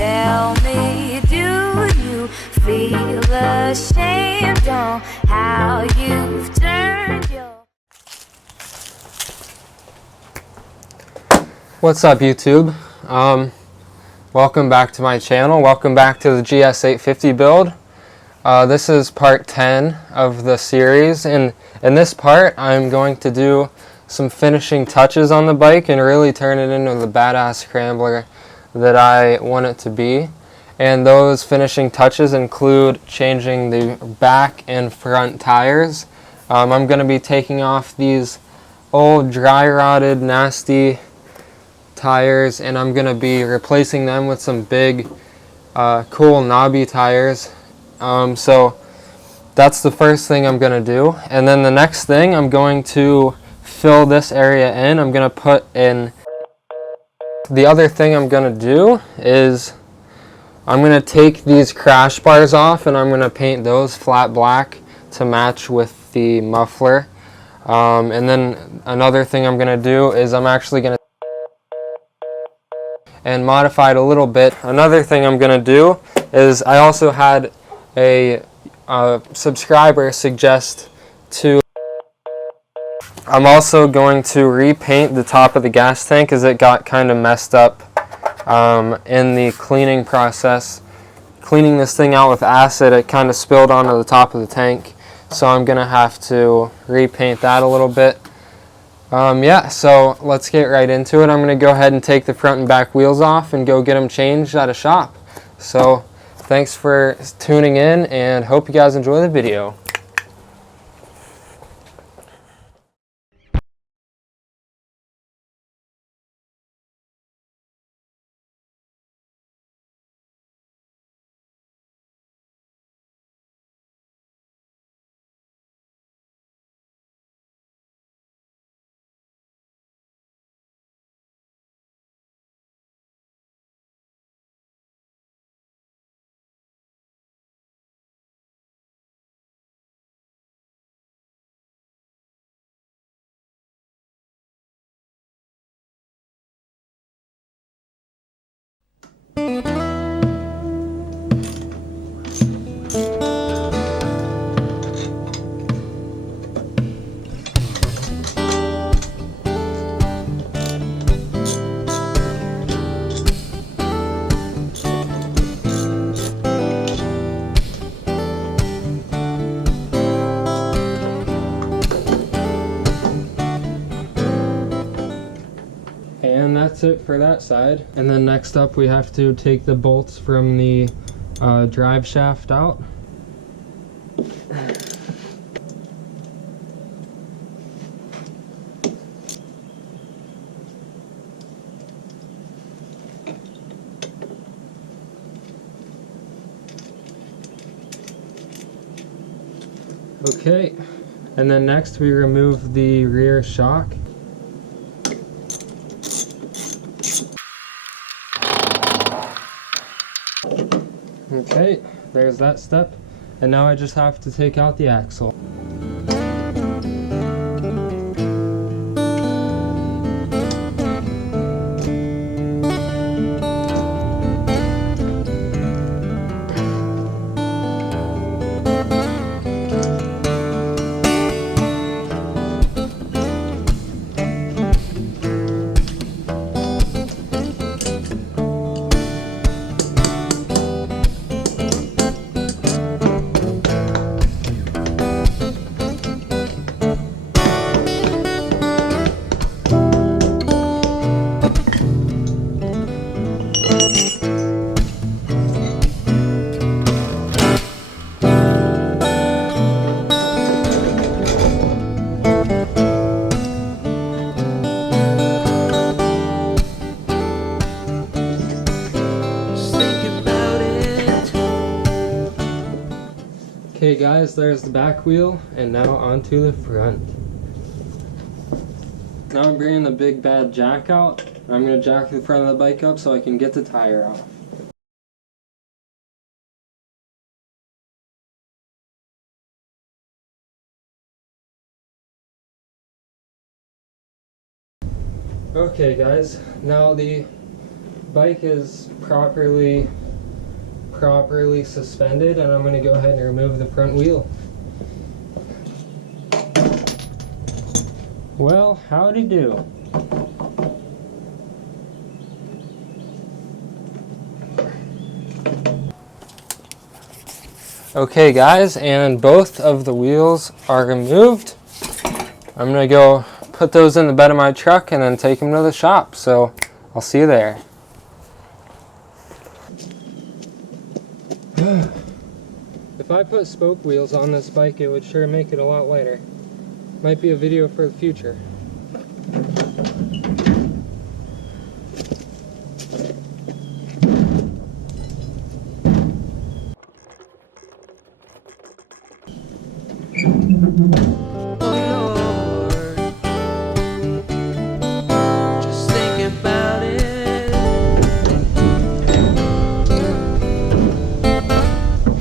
Tell me, do you feel ashamed on how you've turned your... What's up, YouTube? Welcome back to my channel. Welcome back to the GS850 build. This is part 10 of the series, and in this part I'm going to do some finishing touches on the bike and really turn it into the badass scrambler that I want it to be. And those finishing touches include changing the back and front tires. I'm going to be taking off these old dry rotted nasty tires, and I'm going to be replacing them with some big cool knobby tires. So that's the first thing I'm going to do. And then the next thing, I'm going to fill this area in. I'm going to put in... The other thing I'm going to do is I'm going to take these crash bars off and I'm going to paint those flat black to match with the muffler. And then another thing I'm going to do is I'm actually going to and modify it a little bit. Another thing I'm going to do is I also had a subscriber suggest to... I'm also going to repaint the top of the gas tank as it got kind of messed up in the cleaning process. Cleaning this thing out with acid, it kind of spilled onto the top of the tank. So I'm going to have to repaint that a little bit. Yeah, so let's get right into it. I'm going to go ahead and take the front and back wheels off and go get them changed at a shop. So thanks for tuning in and hope you guys enjoy the video. And that's it for that side. And then next up we have to take the bolts from the drive shaft out. Okay, and then next we remove the rear shock. Okay, there's that step, and now I just have to take out the axle. Okay guys, there's the back wheel, and now onto the front. Now I'm bringing the big bad jack out. I'm going to jack the front of the bike up so I can get the tire off. Okay guys, now the bike is properly suspended, and I'm going to go ahead and remove the front wheel. Well, howdy do. Okay guys, and both of the wheels are removed. I'm going to go put those in the bed of my truck and then take them to the shop, so I'll see you there. If I put spoke wheels on this bike, it would sure make it a lot lighter. Might be a video for the future.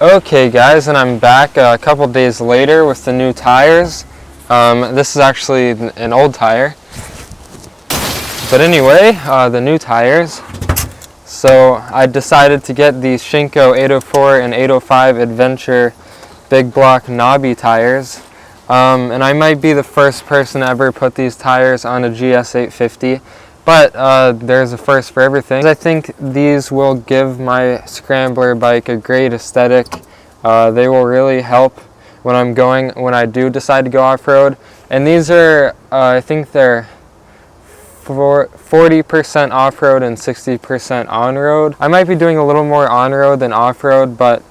Okay guys, and I'm back a couple days later with the new tires. This is actually an old tire. But anyway, the new tires. So I decided to get these Shinko 804 and 805 Adventure big block knobby tires. And I might be the first person to ever put these tires on a GS850. But there's a first for everything. I think these will give my Scrambler bike a great aesthetic. They will really help when I do decide to go off-road. And these are, I think they're 40% off-road and 60% on-road. I might be doing a little more on-road than off-road, but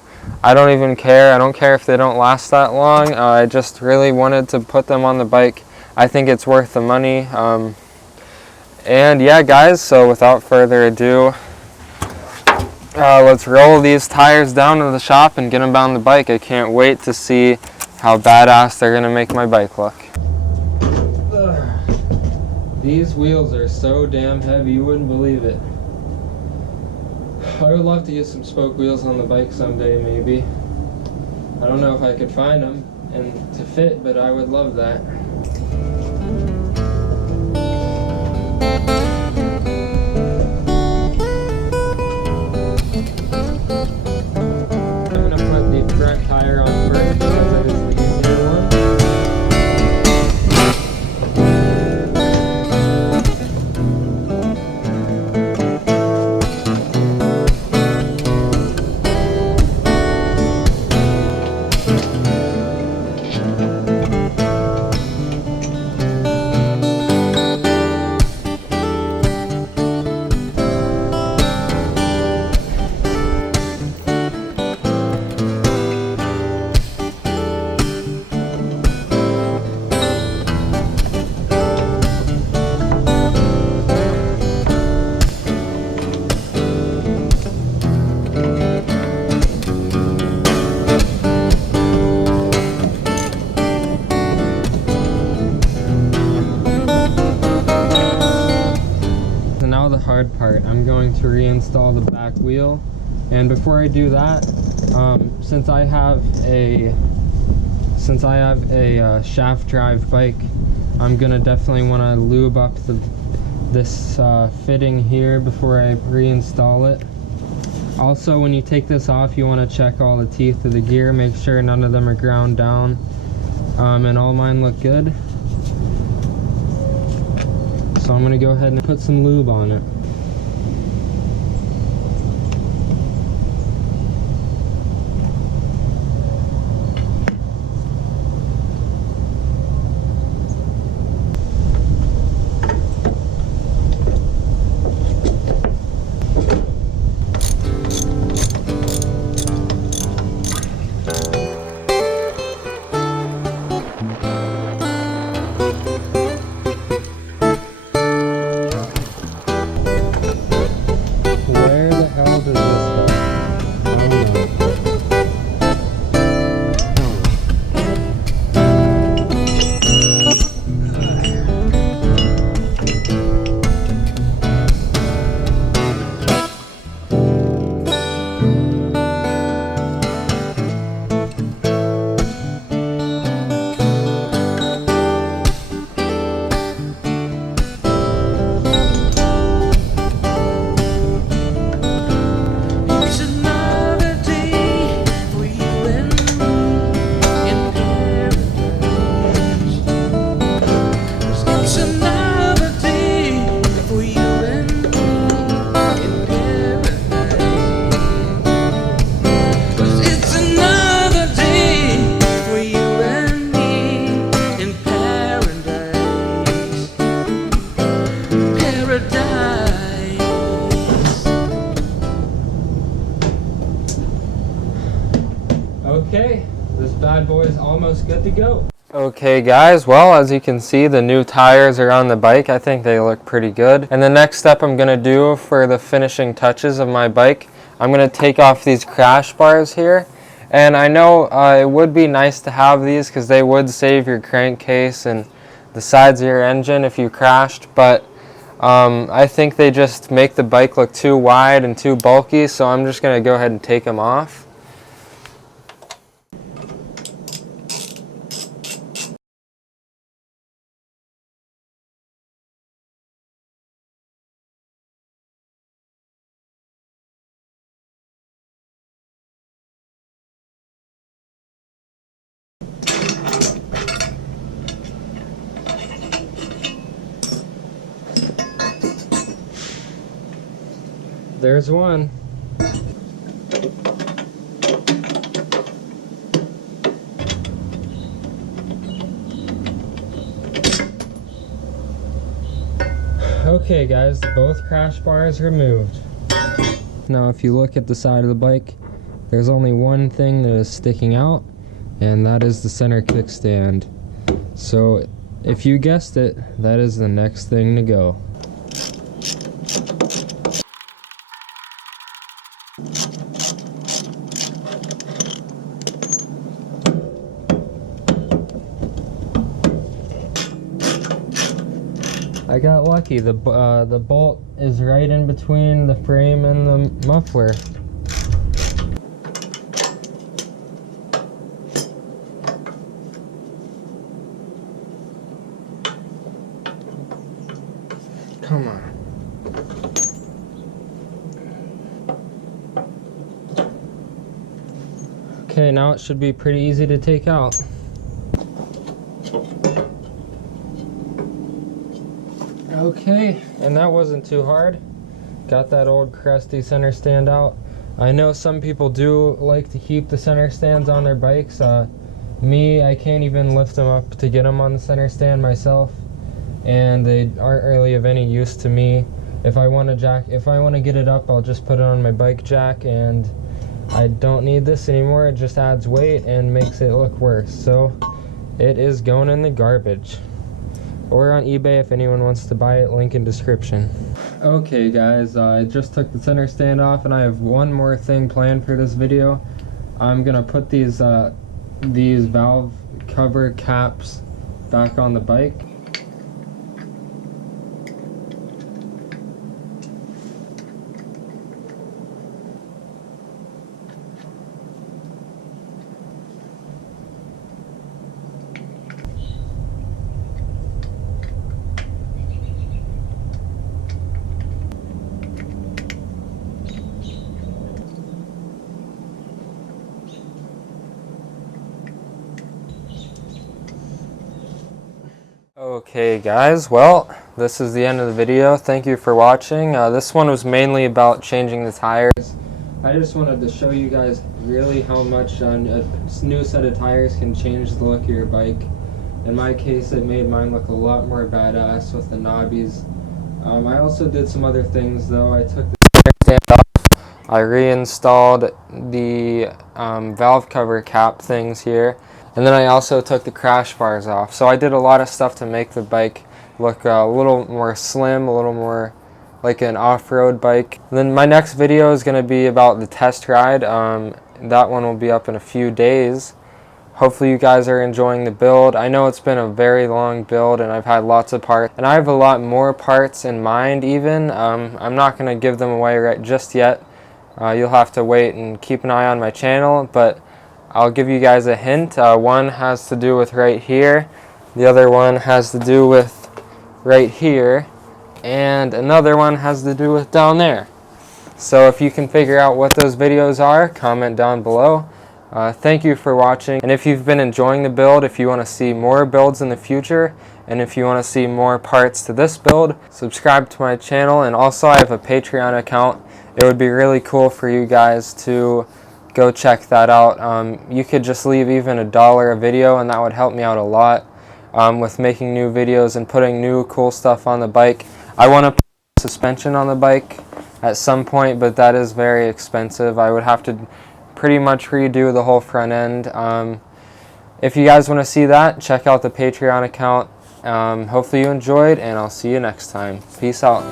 I don't even care. I don't care if they don't last that long. I just really wanted to put them on the bike. I think it's worth the money. And yeah guys, so without further ado, let's roll these tires down to the shop and get them on the bike. I can't wait to see how badass they're gonna make my bike look. These wheels are so damn heavy, you wouldn't believe it. I would love to get some spoke wheels on the bike someday, maybe. I don't know if I could find them and to fit, but I would love that. Tire on first because it is the easier one. Hard part. I'm going to reinstall the back wheel, and before I do that, since I have a shaft drive bike, I'm gonna definitely want to lube up this fitting here before I reinstall it. Also, when you take this off, you want to check all the teeth of the gear, make sure none of them are ground down, and all mine look good. So I'm going to go ahead and put some lube on it. bad boy is almost good to go. Okay guys, well, as you can see, the new tires are on the bike. I think they look pretty good. And the next step I'm going to do for the finishing touches of my bike, I'm going to take off these crash bars here. And I know it would be nice to have these because they would save your crankcase and the sides of your engine if you crashed, but I think they just make the bike look too wide and too bulky, so I'm just going to go ahead and take them off. There's one. Okay guys, both crash bars removed. Now if you look at the side of the bike, there's only one thing that is sticking out, and that is the center kickstand. So if you guessed it, that is the next thing to go. I got lucky. The bolt is right in between the frame and the muffler. Come on. Okay, now it should be pretty easy to take out. Okay, and that wasn't too hard. Got that old crusty center stand out. I know some people do like to keep the center stands on their bikes. Me, I can't even lift them up to get them on the center stand myself, and they aren't really of any use to me. If I want to get it up, I'll just put it on my bike jack, and I don't need this anymore. It just adds weight and makes it look worse. So it is going in the garbage. Or on eBay if anyone wants to buy it, link in description. Okay guys, I just took the center stand off, and I have one more thing planned for this video. I'm gonna put these valve cover caps back on the bike. Okay guys, well, this is the end of the video. Thank you for watching. This one was mainly about changing the tires. I just wanted to show you guys really how much a new set of tires can change the look of your bike. In my case, it made mine look a lot more badass with the knobbies. I also did some other things though. I took the stand off. I reinstalled the valve cover cap things here. And then I also took the crash bars off. So I did a lot of stuff to make the bike look a little more slim, a little more like an off-road bike. And then my next video is going to be about the test ride. That one will be up in a few days. Hopefully you guys are enjoying the build. I know it's been a very long build and I've had lots of parts. And I have a lot more parts in mind even. I'm not going to give them away right just yet. You'll have to wait and keep an eye on my channel. But I'll give you guys a hint. One has to do with right here. The other one has to do with right here. And another one has to do with down there. So if you can figure out what those videos are, comment down below. Thank you for watching. And if you've been enjoying the build, if you want to see more builds in the future, and if you want to see more parts to this build, subscribe to my channel. And also I have a Patreon account. It would be really cool for you guys to go check that out. You could just leave even $1 a video, and that would help me out a lot with making new videos and putting new cool stuff on the bike. I want to put suspension on the bike at some point, but that is very expensive. I would have to pretty much redo the whole front end. if you guys want to see that, check out the Patreon account. Hopefully you enjoyed, and I'll see you next time. Peace out.